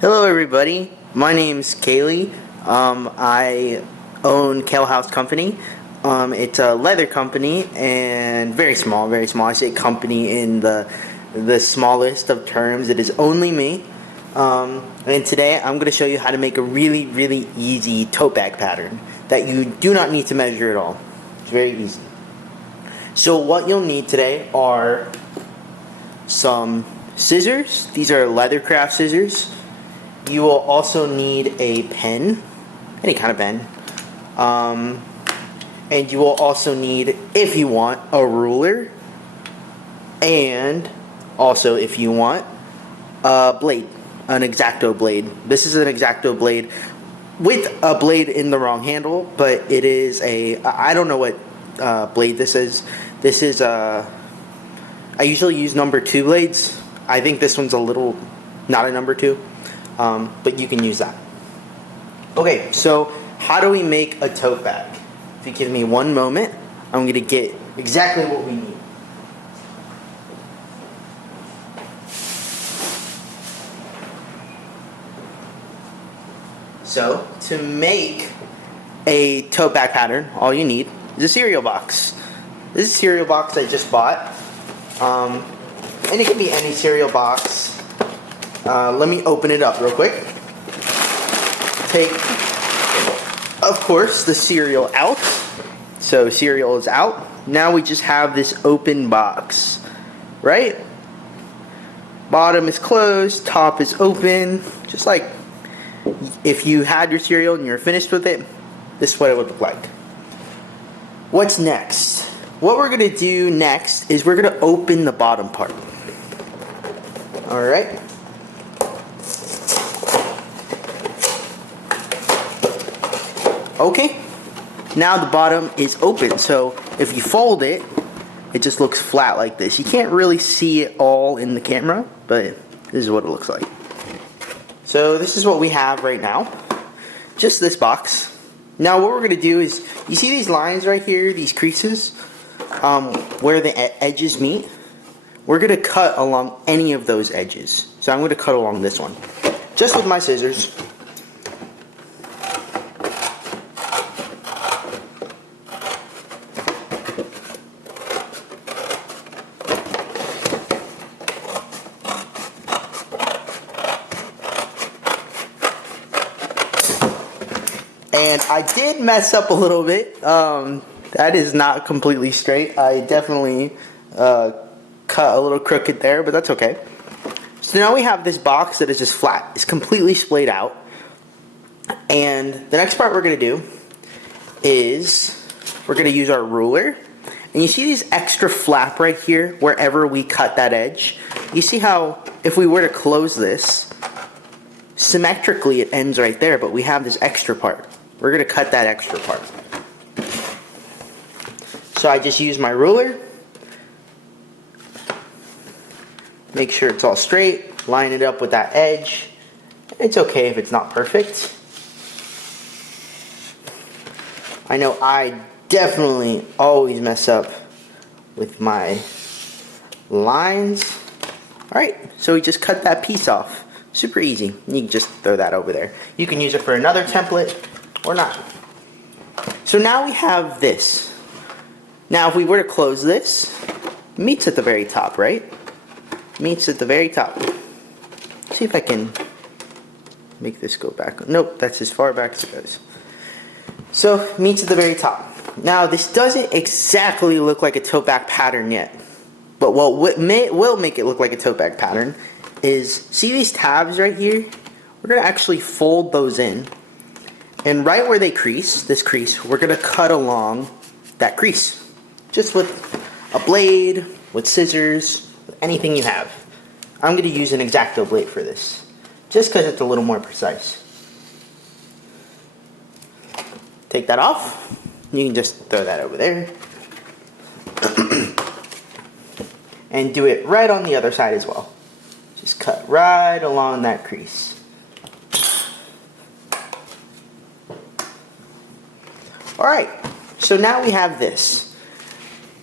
Hello everybody, my name's Kaili. I own Kale House Company. It's a leather company and very small, very small. I say company in the smallest of terms. It is only me. And today I'm going to show you how to make a really, really easy tote bag pattern that you do not need to measure at all. It's very easy. So what you'll need today are some scissors. These are leather craft scissors. You will also need a pen, any kind of pen, and you will also need, if you want, a ruler, and also, if you want, a blade, an X-Acto blade. This is an X-Acto blade with a blade in the wrong handle, but it is a, I don't know what blade this is. This is I usually use number 2 blades. I think this one's a little, not a number 2. But you can use that. Okay, so how do we make a tote bag? If you give me one moment, I'm going to get exactly what we need. So, to make a tote bag pattern, all you need is a cereal box. This is a cereal box I just bought. And it can be any cereal box. Let me open it up real quick. Take, of course, the cereal out. So cereal is out. Now we just have this open box, right? Bottom is closed, top is open. Just like if you had your cereal and you're finished with it, this is what it would look like. What's next? What we're going to do next is we're going to open the bottom part. Alright. Okay, now the bottom is open, so if you fold it, it just looks flat like this. You can't really see it all in the camera, but this is what it looks like. So this is what we have right now, just this box. Now what we're going to do is, you see these lines right here, these creases, where the edges meet? We're going to cut along any of those edges. So I'm going to cut along this one, just with my scissors. And I did mess up a little bit. That is not completely straight. I definitely cut a little crooked there, but that's okay. So now we have this box that is just flat. It's completely splayed out. And the next part we're going to do is we're going to use our ruler. And you see this extra flap right here wherever we cut that edge? You see how if we were to close this, symmetrically it ends right there, but we have this extra part. We're going to cut that extra part. So I just use my ruler. Make sure it's all straight. Line it up with that edge. It's okay if it's not perfect. I know I definitely always mess up with my lines. Alright, so we just cut that piece off. Super easy. You can just throw that over there. You can use it for another template or not. So now we have this. Now if we were to close this, meets at the very top, right? Meets at the very top. See if I can make this go back. Nope, that's as far back as it goes. So meets at the very top. Now this doesn't exactly look like a tote bag pattern yet. But what will make it look like a tote bag pattern is, see these tabs right here? We're going to actually fold those in. And right where they crease, this crease, we're going to cut along that crease. Just with a blade, with scissors, with anything you have. I'm going to use an X-Acto blade for this. Just because it's a little more precise. Take that off. You can just throw that over there. And do it right on the other side as well. Just cut right along that crease. Alright, so now we have this.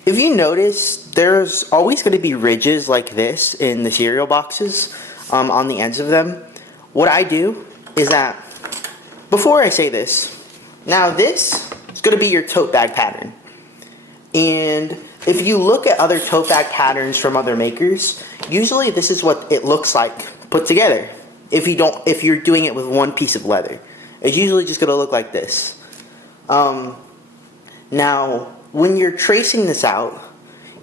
If you notice, there's always going to be ridges like this in the cereal boxes on the ends of them. what I do is that, before I say this, now this is going to be your tote bag pattern. And if you look at other tote bag patterns from other makers, usually this is what it looks like put together. If you're doing it with one piece of leather, it's usually just going to look like this. Now, when you're tracing this out,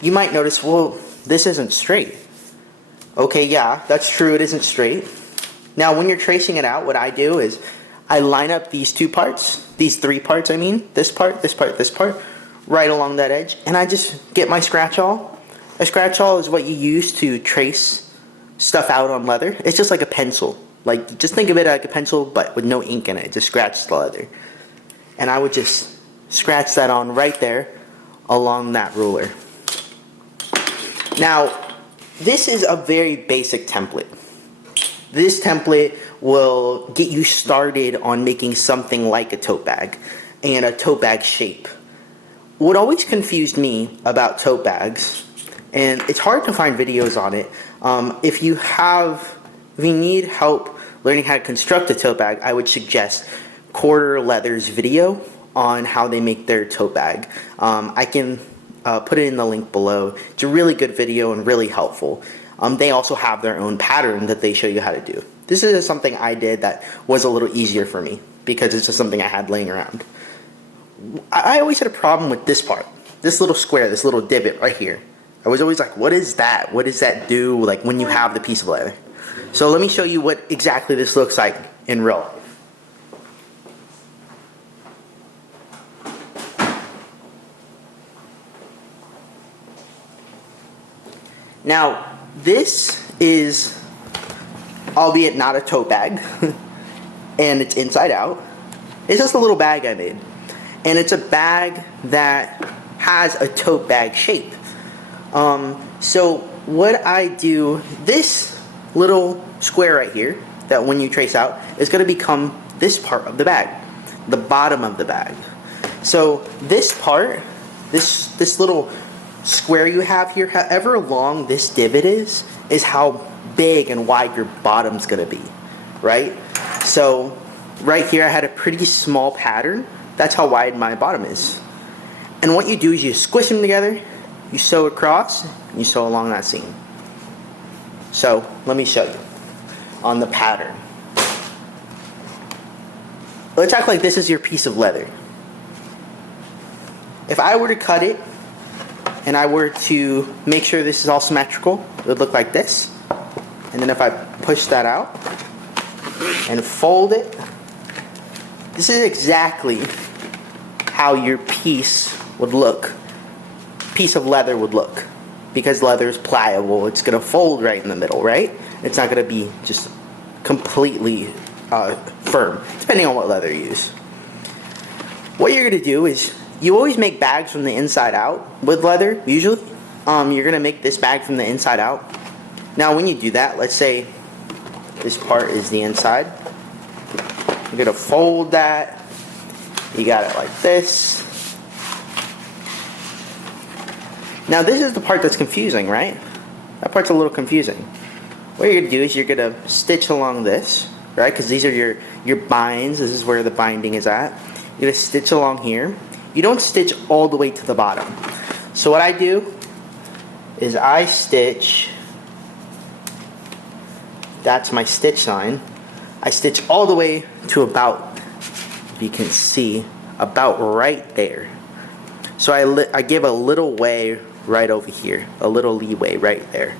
you might notice, well, this isn't straight. Okay, yeah, that's true, it isn't straight. Now, when you're tracing it out, what I do is I line up these two parts, these three parts, I mean, this part, this part, this part, right along that edge, and I just get my scratch awl. A scratch awl is what you use to trace stuff out on leather. It's just like a pencil. Like, just think of it like a pencil, but with no ink in it. It just scratches the leather. And I would just scratch that on right there along that ruler. Now, this is a very basic template. This template will get you started on making something like a tote bag and a tote bag shape. What always confused me about tote bags, and it's hard to find videos on it, if you need help learning how to construct a tote bag, I would suggest Quarter Leather's video on how they make their tote bag. I can put it in the link below. It's a really good video and really helpful. They also have their own pattern that they show you how to do. This is just something I did that was a little easier for me because it's just something I had laying around. I always had a problem with this part, this little square, this little divot right here. I was always like, what is that? What does that do, like, when you have the piece of leather? So let me show you what exactly this looks like in real life. Now, this is, albeit not a tote bag, and it's inside out. It's just a little bag I made. And it's a bag that has a tote bag shape. So what I do, this little square right here, that when you trace out, is going to become this part of the bag, the bottom of the bag. So this part, this little square you have here, however long this divot is how big and wide your bottom's going to be, right? So right here I had a pretty small pattern. That's how wide my bottom is. And what you do is you squish them together, you sew across, and you sew along that seam. So let me show you on the pattern. Let's act like this is your piece of leather. If I were to cut it and I were to make sure this is all symmetrical, it would look like this. And then if I push that out and fold it, this is exactly how your piece would look. Piece of leather would look. Because leather is pliable, it's going to fold right in the middle, right? It's not going to be just completely firm, depending on what leather you use. What you're going to do is, you always make bags from the inside out with leather, usually. You're going to make this bag from the inside out. Now when you do that, let's say this part is the inside. You're going to fold that. You got it like this. Now this is the part that's confusing, right? That part's a little confusing. What you're going to do is you're going to stitch along this, right? Because these are your binds. This is where the binding is at. You're going to stitch along here. You don't stitch all the way to the bottom. So what I do is I stitch, that's my stitch sign. I stitch all the way to about, if you can see, about right there. So I give a little way right over here, a little leeway right there,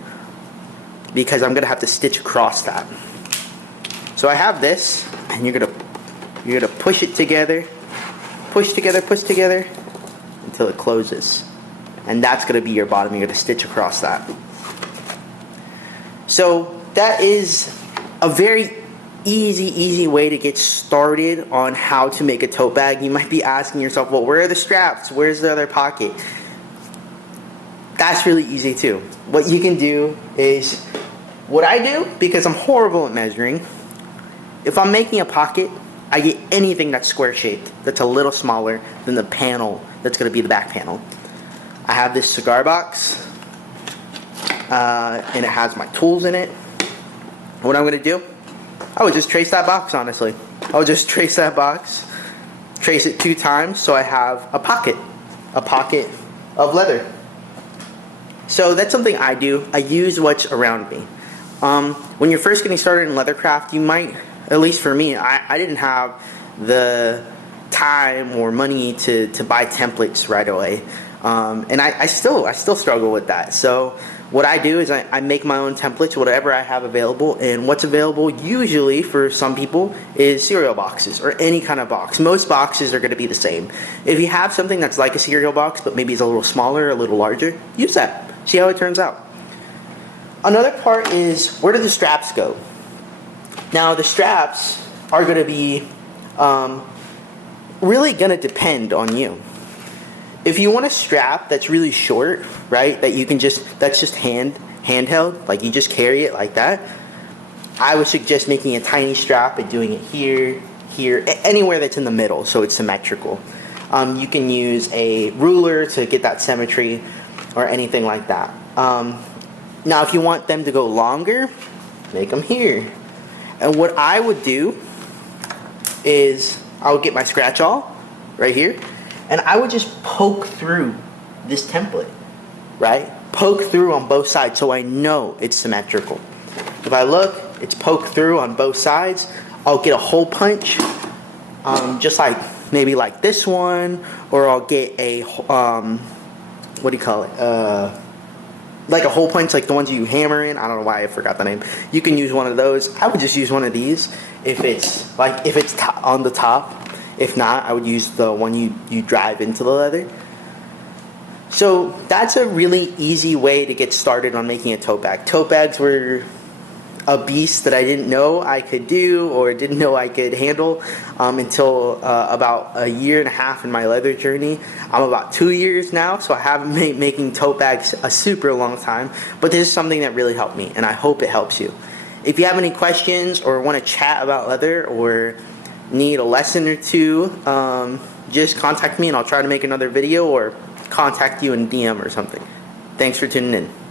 because I'm gonna have to stitch across that. So I have this, and you're gonna push it together, push together until it closes, and that's gonna be your bottom. You're gonna stitch across that. So that is a very easy way to get started on how to make a tote bag. You might be asking yourself, well, where are the straps? Where's the other pocket? That's really easy too. What you can do is, what I do, because I'm horrible at measuring, if I'm making a pocket, I get anything that's square shaped, that's a little smaller than the panel that's going to be the back panel. I have this cigar box, and it has my tools in it. What I'm going to do I would just trace that box, honestly. I would just trace that box, trace it 2 times, so I have a pocket of leather. So that's something I do. I use what's around me. When you're first getting started in leathercraft, you might, at least for me, I didn't have the time or money to buy templates right away. And I still struggle with that. So what I do is I make my own templates, whatever I have available, and what's available usually for some people is cereal boxes or any kind of box. Most boxes are going to be the same. If you have something that's like a cereal box but maybe it's a little smaller, a little larger, use that. See how it turns out. Another part is, where do the straps go? Now the straps are going to be really going to depend on you. If you want a strap that's really short, right, that you can that's just handheld, like you just carry it like that, I would suggest making a tiny strap and doing it here, anywhere that's in the middle so it's symmetrical. You can use a ruler to get that symmetry or anything like that. Now if you want them to go longer, make them here. And what I would do is I would get my scratch awl right here, and I would just poke through this template, right? Poke through on both sides so I know it's symmetrical. If I look, it's poked through on both sides. I'll get a hole punch, just like maybe like this one, or I'll get a, what do you call it? Like a hole punch, like the ones you hammer in. I don't know why I forgot the name. You can use one of those. I would just use one of these if it's on the top. If not, I would use the one you drive into the leather. So that's a really easy way to get started on making a tote bag. Tote bags were a beast that I didn't know I could do or didn't know I could handle until about a year and a half in my leather journey. I'm about 2 years now, so I haven't been making tote bags a super long time, but this is something that really helped me, and I hope it helps you. If you have any questions or want to chat about leather or need a lesson or two, just contact me and I'll try to make another video or contact you in DM or something. Thanks for tuning in.